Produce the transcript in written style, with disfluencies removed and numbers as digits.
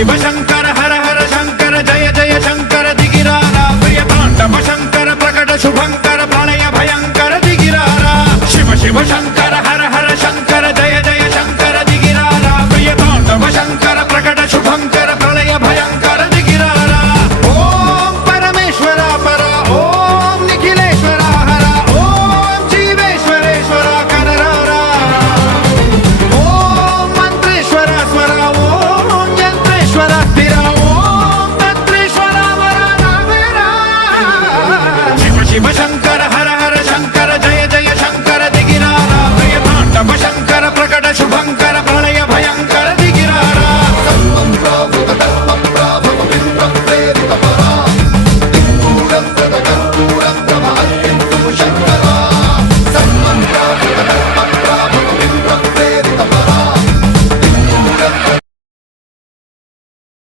शिव शंकर हर हर शंकर जय जय शंकर दिगिरारा प्रिय तांडव शंकर प्रकट शुभंकर प्रलय भयंकर दिगिरारा शिव शिव शंकर